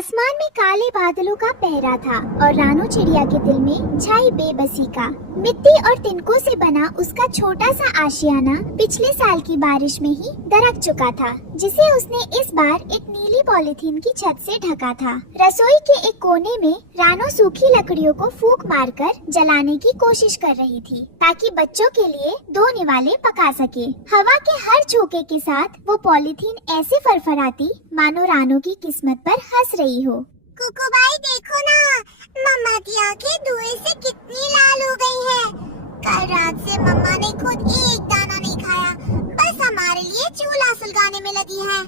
आसमान में काले बादलों का पहरा था और रानू चिड़िया के दिल में छाई बेबसी का। मिट्टी और तिनकों से बना उसका छोटा सा आशियाना पिछले साल की बारिश में ही दरक चुका था, जिसे उसने इस बार एक नीली पॉलीथीन की छत से ढका था। रसोई के एक कोने में रानू सूखी लकड़ियों को फूंक मारकर जलाने की कोशिश कर रही थी, ताकि बच्चों के लिए 2 निवाले पका सके। हवा के हर झोंके के साथ वो पॉलीथीन ऐसे फरफराती मानो रानू की किस्मत पर हंस रही हो। कुकू भाई देखो ना, मम्मा की आंखें धुएं से कितनी लाल हो गई हैं। कल रात से मम्मा ने खुद एक दाना नहीं खाया, बस हमारे लिए चूल्हा सुलगाने में लगी है।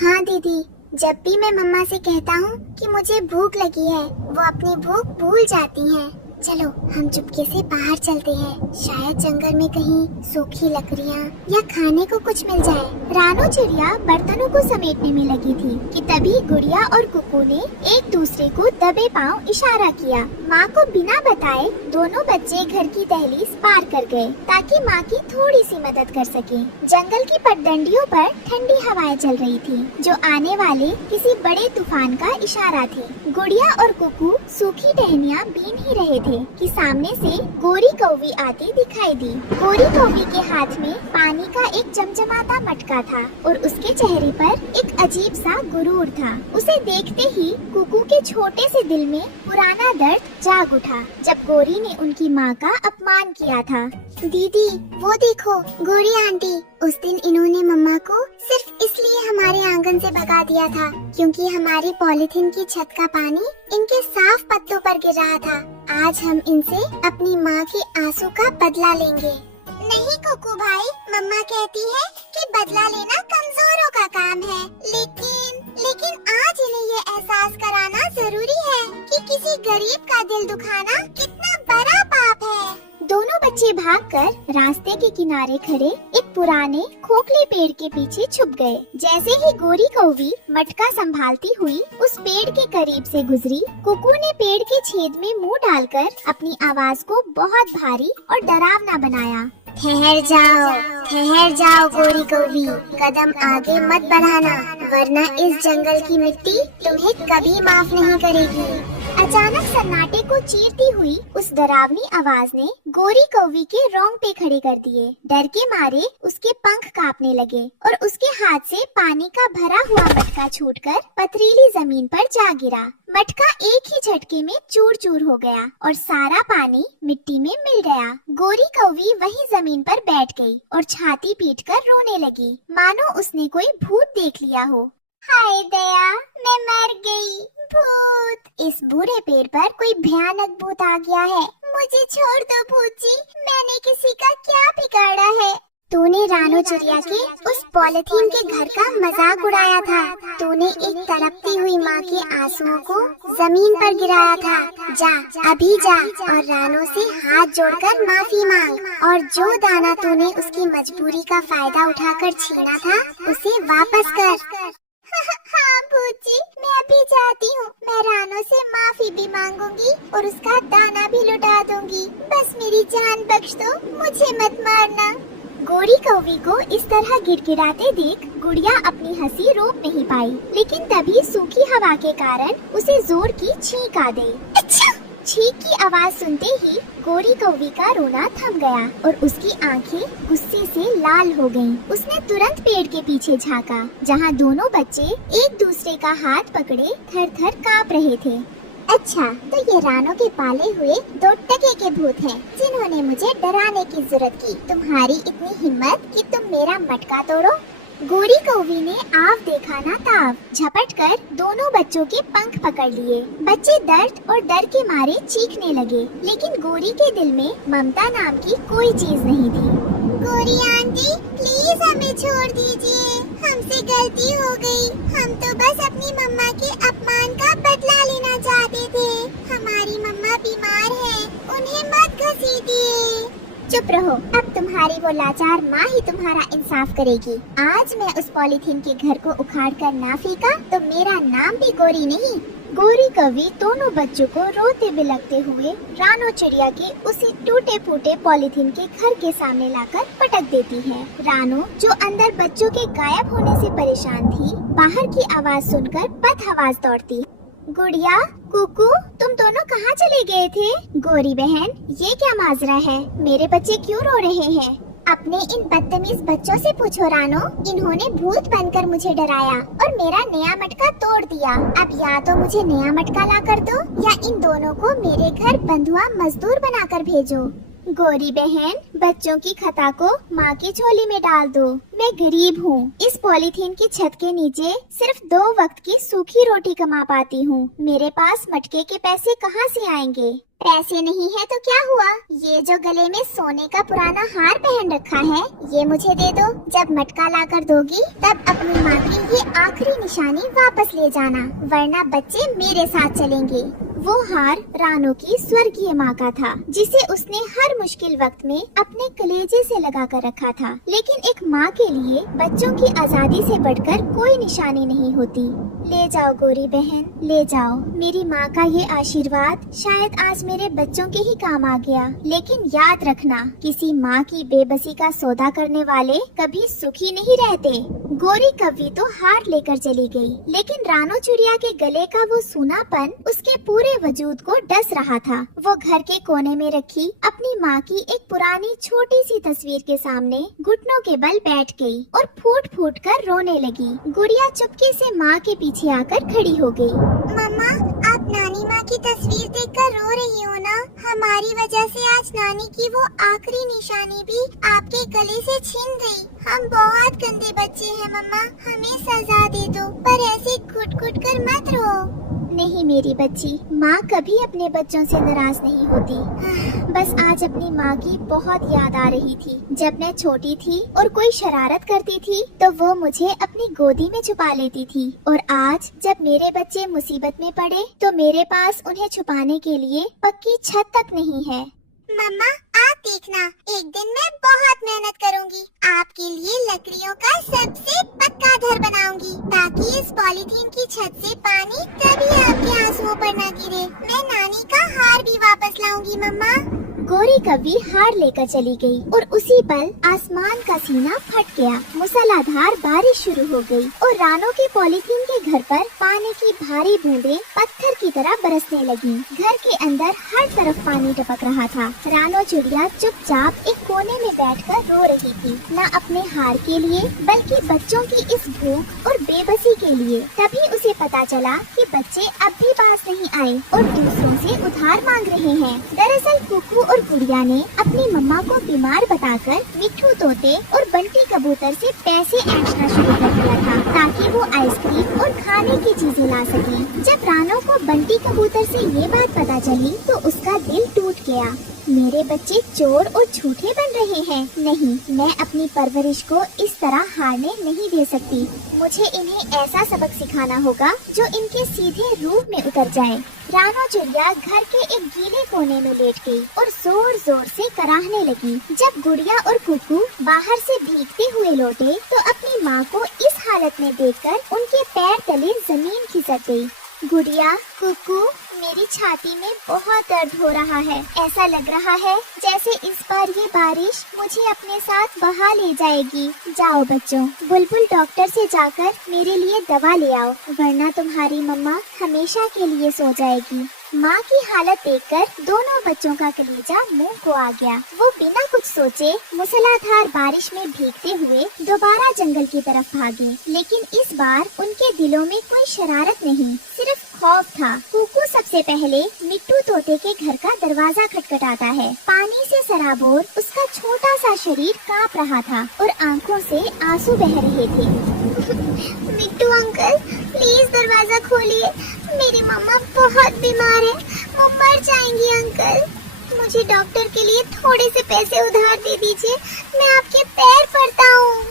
हाँ दीदी, जब भी मैं मम्मा से कहता हूँ कि मुझे भूख लगी है, वो अपनी भूख भूल जाती हैं। चलो हम चुपके से बाहर चलते हैं, शायद जंगल में कहीं सूखी लकड़ियाँ या खाने को कुछ मिल जाए। रानू चिड़िया बर्तनों को समेटने में लगी थी कि तभी गुड़िया और कुकू ने एक दूसरे को दबे पांव इशारा किया। माँ को बिना बताए दोनों बच्चे घर की दहलीज पार कर गए, ताकि माँ की थोड़ी सी मदद कर सके। जंगल की पगडंडियों पर ठंडी हवाएं चल रही थी, जो आने वाले किसी बड़े तूफान का इशारा थी। गुड़िया और कुकू सूखी टहनियाँ बीन ही रहे थे कि सामने से गोरी कौवी आती दिखाई दी। गोरी कौवी के हाथ में पानी का एक चमचमाता मटका था और उसके चेहरे पर एक अजीब सा गुरूर था। उसे देखते ही कुकू के छोटे से दिल में पुराना दर्द जाग उठा, जब गोरी ने उनकी माँ का अपमान किया था। दीदी वो देखो, गोरी आंटी, उस दिन इन्होंने मम्मा को सिर्फ इसलिए हमारे आंगन से भगा दिया था क्योंकि हमारी पॉलीथीन की छत का पानी इनके साफ पत्तों पर गिर रहा था। आज हम इनसे अपनी माँ के आंसू का बदला लेंगे। नहीं कुकू भाई, मम्मा कहती है कि बदला लेना कमजोरों का काम है, लेकिन आज इन्हें ये एहसास कराना जरूरी है कि किसी गरीब का दिल दुखाना कितना बड़ा पाप है। दोनों बच्चे भागकर रास्ते के किनारे खड़े एक पुराने खोखले पेड़ के पीछे छुप गए। जैसे ही गोरी कौवी मटका संभालती हुई उस पेड़ के करीब से गुजरी, कुकू ने पेड़ के छेद में मुंह डालकर अपनी आवाज को बहुत भारी और डरावना बनाया। ठहर जाओ गोरी कौवी, कदम आगे मत बढ़ाना, वरना इस जंगल की मिट्टी तुम्हें कभी माफ नहीं करेगी। अचानक सन्नाटे को चीरती हुई उस डरावनी आवाज ने गोरी कौवी के रोंगटे खड़े कर दिए। डर के मारे उसके पंख कांपने लगे और उसके हाथ से पानी का भरा हुआ मटका छूटकर पथरीली जमीन पर जा गिरा। मटका एक ही झटके में चूर चूर हो गया और सारा पानी मिट्टी में मिल गया। गोरी कौवी वहीं जमीन पर बैठ गई और छाती पीटकर रोने लगी, मानो उसने कोई भूत देख लिया हो। हाय दया, मैं मर गई। भूत! इस बूढ़े पेड़ पर कोई भयानक भूत आ गया है। मुझे छोड़ दो भूत जी, मैंने किसी का क्या बिगाड़ा है? तूने रानू चिड़िया के उस पॉलीथीन के घर का मजाक उड़ाया था। तूने एक तड़पती हुई माँ के आंसुओं को जमीन पर गिराया था। जा, अभी जा और रानू से हाथ जोड़कर माफी मांग, और जो दाना तूने उसकी मजबूरी का फायदा उठाकर छीना था उसे वापस कर। हाँ भूत जी, मैं अभी जाती हूँ। मैं रानू से माफी भी मांगूंगी और उसका दाना भी लुटा दूंगी। बस मेरी जान बख्श दो, मुझे मत मारना। गोरी कौवी को इस तरह गिड़गिड़ाते देख गुड़िया अपनी हंसी रोक नहीं पाई, लेकिन तभी सूखी हवा के कारण उसे जोर की छींक आ गई। छींक की आवाज सुनते ही गोरी कौवी का रोना थम गया और उसकी आंखें गुस्से से लाल हो गईं। उसने तुरंत पेड़ के पीछे झांका, जहां दोनों बच्चे एक दूसरे का हाथ पकड़े थर थर कांप रहे थे। अच्छा, तो ये रानू के पाले हुए 2 टके के भूत हैं, जिन्होंने मुझे डराने की जरूरत की। तुम्हारी इतनी हिम्मत कि तुम मेरा मटका तोड़ो। गोरी कौवी ने आव देखा ना ताव, झपट कर दोनों बच्चों के पंख पकड़ लिए। बच्चे दर्द और डर के मारे चीखने लगे, लेकिन गोरी के दिल में ममता नाम की कोई चीज नहीं थी। गोरी आंटी, प्लीज हमें छोड़ दीजिए, हमसे गलती हो गई। हम तो बस अपनी मम्मा के अपमान का बदला लेना चाहते थे। हमारी मम्मा बीमार है, उन्हें मत घसीटिए। चुप रहो, अब तुम्हारी वो लाचार माँ ही तुम्हारा इंसाफ करेगी। आज मैं उस पॉलीथीन के घर को उखाड़ कर ना फेंका तो मेरा नाम भी गोरी नहीं। गोरी कौवी दोनों बच्चों को रोते बिलखते हुए रानू चिड़िया के उसी टूटे फूटे पॉलीथीन के घर के सामने लाकर पटक देती है। रानू, जो अंदर बच्चों के गायब होने से परेशान थी, बाहर की आवाज सुनकर बदहवास दौड़ती। गुड़िया, कुकू, तुम दोनों कहाँ चले गए थे? गोरी बहन, ये क्या माजरा है? मेरे बच्चे क्यों रो रहे हैं? अपने इन बदतमीज बच्चों से पूछो रानो। इन्होंने भूत बनकर मुझे डराया और मेरा नया मटका तोड़ दिया। अब या तो मुझे नया मटका ला कर दो या इन दोनों को मेरे घर बंधुआ मजदूर बनाकर भेजो। गोरी बहन, बच्चों की खता को माँ की झोली में डाल दो। मैं गरीब हूँ, इस पॉलीथीन की छत के नीचे सिर्फ 2 वक्त की सूखी रोटी कमा पाती हूँ। मेरे पास मटके के पैसे कहाँ से आएंगे? पैसे नहीं है तो क्या हुआ? ये जो गले में सोने का पुराना हार पहन रखा है, ये मुझे दे दो। जब मटका लाकर दोगी तब अपनी माँ की ये आखिरी निशानी वापस ले जाना, वरना बच्चे मेरे साथ चलेंगे। वो हार रानो की स्वर्गीय माँ का था, जिसे उसने हर मुश्किल वक्त में अपने कलेजे से लगा कर रखा था। लेकिन एक माँ के लिए बच्चों की आज़ादी से बढ़कर कोई निशानी नहीं होती। ले जाओ गोरी बहन, ले जाओ। मेरी माँ का ये आशीर्वाद शायद आज मेरे बच्चों के ही काम आ गया। लेकिन याद रखना, किसी माँ की बेबसी का सौदा करने वाले कभी सुखी नहीं रहते। गोरी कव्वी तो हार लेकर चली गई, लेकिन रानो चिड़िया के गले का वो सूनापन उसके पूरे वजूद को डस रहा था। वो घर के कोने में रखी अपनी माँ की एक पुरानी छोटी सी तस्वीर के सामने घुटनों के बल बैठ गई और फूट फूट कर रोने लगी। गुड़िया चुपके से माँ के पीछे आकर खड़ी हो गई। मम्मा, आप नानी माँ की तस्वीर देखकर रो रही हो ना? हमारी वजह से आज नानी की वो आखिरी निशानी भी आपके गले से छीन गई। हम बहुत गंदे बच्चे हैं मम्मा, हमें सजा दे दो, पर ऐसे घुट घुट कर मत रो। नहीं मेरी बच्ची, माँ कभी अपने बच्चों से नाराज नहीं होती। बस आज अपनी माँ की बहुत याद आ रही थी। जब मैं छोटी थी और कोई शरारत करती थी तो वो मुझे अपनी गोदी में छुपा लेती थी, और आज जब मेरे बच्चे मुसीबत में पड़े तो मेरे पास उन्हें छुपाने के लिए पक्की छत तक नहीं है। मम्मा, आप देखना, एक दिन मैं बहुत मेहनत करूंगी, आपके लिए लकड़ियों का सबसे पक्का घर बनाऊंगी, ताकि इस पॉलीथीन की छत से पानी कभी आपके आंसुओं पर न गिरे। मैं नानी का हार भी वापस लाऊंगी मम्मा। गोरी कव्वी हार लेकर चली गई और उसी पल आसमान का सीना फट गया। मूसलाधार बारिश शुरू हो गई और रानो के पॉलीथीन के घर पर पानी की भारी बूंदें पत्थर की तरह बरसने लगी। घर के अंदर हर तरफ पानी टपक रहा था। रानो चिड़िया चुपचाप एक कोने में बैठकर रो रही थी, न अपने हार के लिए बल्कि बच्चों की इस भूख और बेबसी के लिए। तभी उसे पता चला कि बच्चे अब भी पास नहीं आए और दूसरों से उधार मांग रहे हैं। दरअसल कुकू और गुड़िया ने अपनी मम्मा को बीमार बताकर मिट्ठू तोते और बंटी कबूतर से पैसे ऐंठना शुरू कर दिया था, ताकि वो आइसक्रीम और खाने की चीजें ला सके। जब रानो को बंटी कबूतर से ये बात पता चली तो उसका दिल टूट गया। मेरे बच्चे चोर और झूठे बन रहे हैं। नहीं, मैं अपनी परवरिश को इस तरह हारने नहीं दे सकती। मुझे इन्हें ऐसा सबक सिखाना होगा जो इनके सीधे रूह में उतर जाए। रानो चिड़िया घर के एक गीले कोने में लेट गई और जोर जोर से कराहने लगी। जब गुड़िया और कुकू बाहर से भीगते हुए लौटे तो अपनी माँ को इस हालत में देखकर उनके पैर तले जमीन खिसक गई। गुड़िया, कुकू, मेरी छाती में बहुत दर्द हो रहा है। ऐसा लग रहा है जैसे इस बार ये बारिश मुझे अपने साथ बहा ले जाएगी। जाओ बच्चों, बुलबुल डॉक्टर से जाकर मेरे लिए दवा ले आओ, वरना तुम्हारी मम्मा हमेशा के लिए सो जाएगी। माँ की हालत देखकर दोनों बच्चों का कलेजा मुंह को आ गया। वो बिना कुछ सोचे मूसलाधार बारिश में भीगते हुए दोबारा जंगल की तरफ भागे, लेकिन इस बार उनके दिलों में कोई शरारत नहीं, सिर्फ खौफ था। कुकू सबसे पहले मिट्टू तोते के घर का दरवाजा खटखटाता है। पानी से सराबोर उसका छोटा सा शरीर कांप रहा था और आंखों से आंसू बह रहे थे। मिट्टू अंकल, प्लीज दरवाजा खोलिए, मेरी मम्मा बहुत बीमार है, वो मर जाएंगी अंकल। मुझे डॉक्टर के लिए थोड़े से पैसे उधार दे दीजिए, मैं आपके पैर पड़ता हूँ।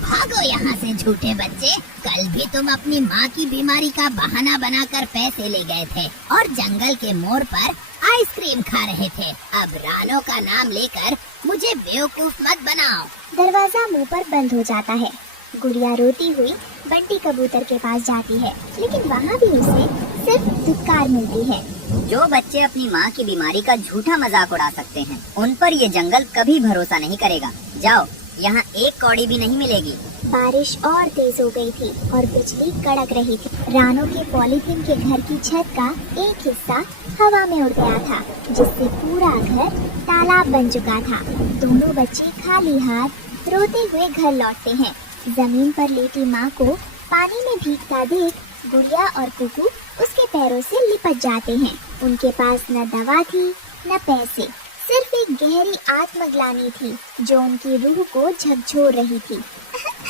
भागो यहाँ से झूठे बच्चे। कल भी तुम अपनी माँ की बीमारी का बहाना बनाकर पैसे ले गए थे और जंगल के मोड़ पर आइसक्रीम खा रहे थे। अब रानो का नाम लेकर मुझे बेवकूफ मत बनाओ। दरवाजा मुंह पर बंद हो जाता है। गुड़िया रोती हुई बंटी कबूतर के पास जाती है, लेकिन वहाँ भी उसे सिर्फ धिक्कार मिलती है। जो बच्चे अपनी माँ की बीमारी का झूठा मजाक उड़ा सकते हैं, उन पर ये जंगल कभी भरोसा नहीं करेगा। जाओ यहाँ एक कौड़ी भी नहीं मिलेगी। बारिश और तेज हो गई थी और बिजली कड़क रही थी। रानू के पॉलीथीन के घर की छत का एक हिस्सा हवा में उड़ गया था, जिससे पूरा घर तालाब बन चुका था। दोनों बच्चे खाली हाथ रोते हुए घर लौटते हैं। जमीन पर लेटी माँ को पानी में भीगता देख गुड़िया और कुकू उसके पैरों से लिपट जाते हैं। उनके पास न दवा थी न पैसे, सिर्फ एक गहरी आत्मग्लानि थी जो उनकी रूह को झकझोर रही थी।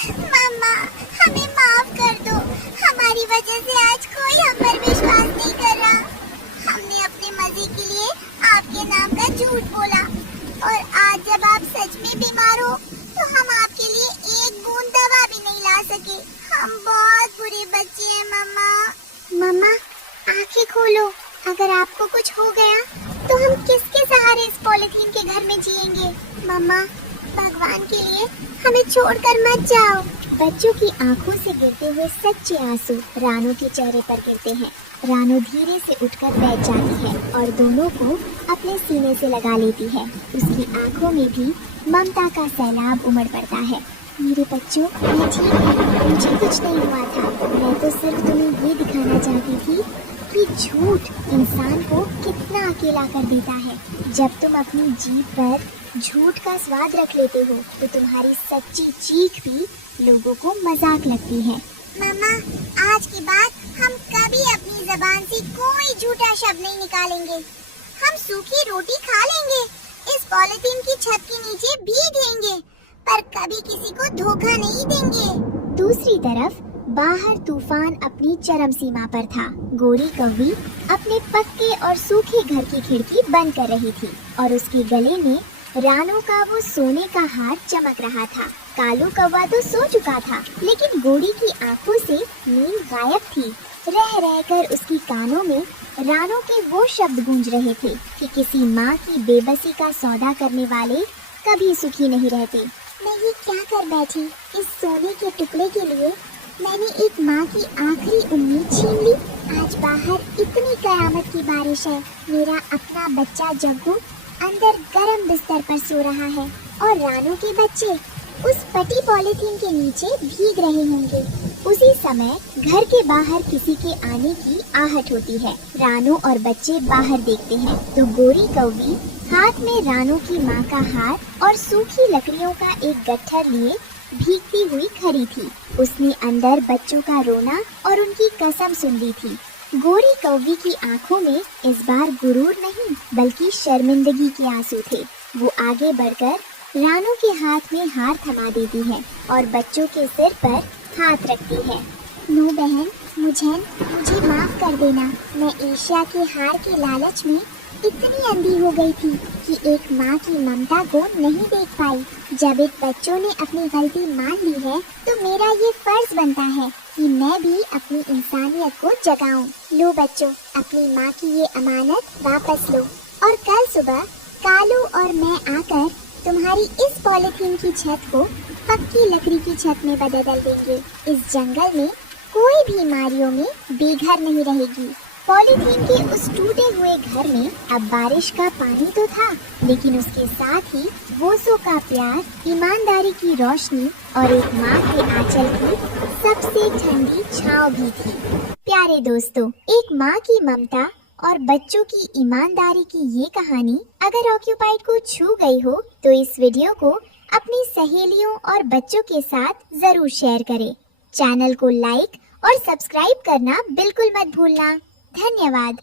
मम्मा, हमें माफ कर दो। हमारी वजह से आज कोई हम पर विश्वास नहीं कर रहा। हमने अपने मजे के लिए आपके नाम का झूठ बोला और आज जब आप सच में बीमार हो तो हम आपके लिए एक बूंद दवा भी नहीं ला सके। हम बहुत बुरे बच्चे हैं मम्मा। मम्मा, आंखें खोलो। अगर आपको कुछ हो गया तो हम किसके सहारे इस पॉलीथीन के घर में जिएंगे? मम्मा, भगवान के लिए हमें छोड़कर मत जाओ। बच्चों की आंखों से गिरते हुए सच्चे आंसू रानू के चेहरे पर गिरते हैं। रानू धीरे से उठकर बैठ जाती है और दोनों को अपने सीने से लगा लेती है। उसकी आंखों में भी ममता का सैलाब उमड़ पड़ता है। मेरे बच्चों, मैं ठीक हूँ, मुझे कुछ नहीं हुआ था। मैं तो सिर्फ तुम्हें ये दिखाना चाहती थी कि झूठ इंसान को कितना अकेला कर देता है। जब तुम अपनी जीभ पर झूठ का स्वाद रख लेते हो तो तुम्हारी सच्ची चीख भी लोगों को मजाक लगती है। मम्मा, आज के बाद हम कभी अपनी जबान से कोई झूठा शब्द नहीं निकालेंगे। हम सूखी रोटी खा लेंगे, इस पॉलीथीन की छत के नीचे भीगेंगे, पर कभी किसी को धोखा नहीं देंगे। दूसरी तरफ बाहर तूफान अपनी चरम सीमा पर था। गोरी कौवी अपने पक्के और सूखे घर की खिड़की बंद कर रही थी और उसके गले में रानू का वो सोने का हार चमक रहा था। कालू कौवा तो सो चुका था, लेकिन गोरी की आंखों से नींद गायब थी। रह रहकर उसकी कानों में रानू के वो शब्द गूंज रहे थे कि किसी माँ की बेबसी का सौदा करने वाले कभी सुखी नहीं रहते। मैं ये क्या कर बैठी? इस सोने के टुकड़े के लिए मैंने एक माँ की आखिरी उम्मीद छीन ली। आज बाहर इतनी कयामत की बारिश है। मेरा अपना बच्चा जग्गू अंदर गर्म बिस्तर पर सो रहा है और रानू के बच्चे उस फटी पॉलीथीन के नीचे भीग रहे होंगे। उसी समय घर के बाहर किसी के आने की आहट होती है। रानू और बच्चे बाहर देखते हैं तो गोरी कौवी हाथ में रानू की माँ का हार और सूखी लकड़ियों का एक गट्ठर लिए भीगती हुई खड़ी थी। उसने अंदर बच्चों का रोना और उनकी कसम सुन ली थी। गोरी कौवी की आंखों में इस बार गुरूर नहीं बल्कि शर्मिंदगी के आंसू थे। वो आगे बढ़कर रानू के हाथ में हार थमा देती है और बच्चों के सिर पर हाथ रखती है। नो बहन, मुझे माफ कर देना। मैं ईर्ष्या के हार के लालच में इतनी अंधी हो गई थी कि एक माँ की ममता को नहीं देख पाई। जब इन बच्चों ने अपनी गलती मान ली है तो मेरा ये फर्ज बनता है कि मैं भी अपनी इंसानियत को जगाऊं। लो बच्चों, अपनी माँ की ये अमानत वापस लो और कल सुबह कालू और मैं आकर तुम्हारी इस पॉलीथीन की छत को पक्की लकड़ी की छत में बदल देंगे। इस जंगल में कोई भी बीमारियों में बेघर नहीं रहेगी। पॉलीथीन के उस टूटे हुए घर में अब बारिश का पानी तो था, लेकिन उसके साथ ही बोसों का प्यार, ईमानदारी की रोशनी और एक माँ के आंचल की सबसे ठंडी छांव भी थी। प्यारे दोस्तों, एक माँ की ममता और बच्चों की ईमानदारी की ये कहानी अगर ऑक्यूपाइड को छू गई हो तो इस वीडियो को अपनी सहेलियों और बच्चों के साथ जरूर शेयर करें। चैनल को लाइक और सब्सक्राइब करना बिल्कुल मत भूलना। धन्यवाद।